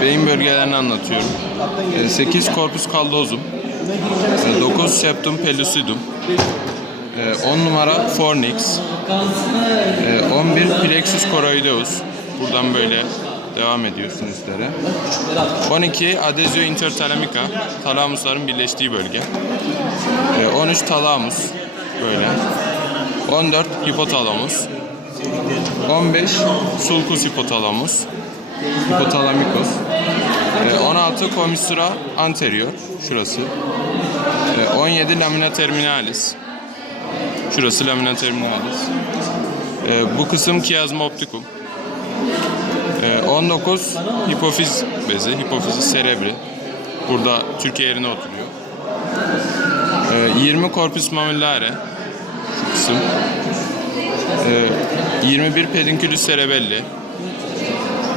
Beyin bölgelerini anlatıyorum. 8 corpus callosum, 9 septum pellucidum, 10 numara fornix, 11 plexus choroideus. Buradan böyle devam ediyor sinüslere. 12 adezio intertalamica, talamusların birleştiği bölge. 13 talamus böyle. 14 hipotalamus. 15 sulcus hipotalamus. Hipotalamikos. Ee, 16 commissura anterior. Şurası. Ee, 17 lamina terminalis. Şurası lamina terminalis. Ee, bu kısım kiasma opticum. Ee, 19 hipofiz bezi. Hipofiz cerebri. Burada Türkiye yerine oturuyor. Ee, 20 corpus mammillare. Şu kısım. Ee, 21 pedinkülü cerebelli.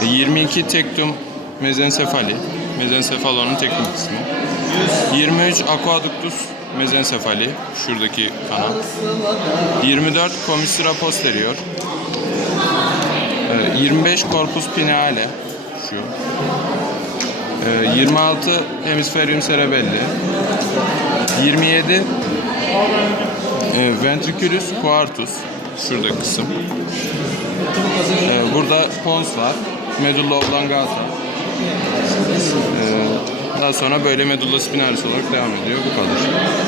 Ee, 22 tektum mezensefali. Mezensefalonun tektum kısmı. 23 aquaductus mezensefali. Şuradaki kanal. 24 commissura posterior. Ee, 25 corpus pineale. Şu. 26 hemisferium cerebelli. 27 e, ventriculus quartus. Şurada kısım. Ee, burada pons var. Medulla oblongata. Ee, daha sonra böyle medulla spinalis olarak devam ediyor. Bu kadar.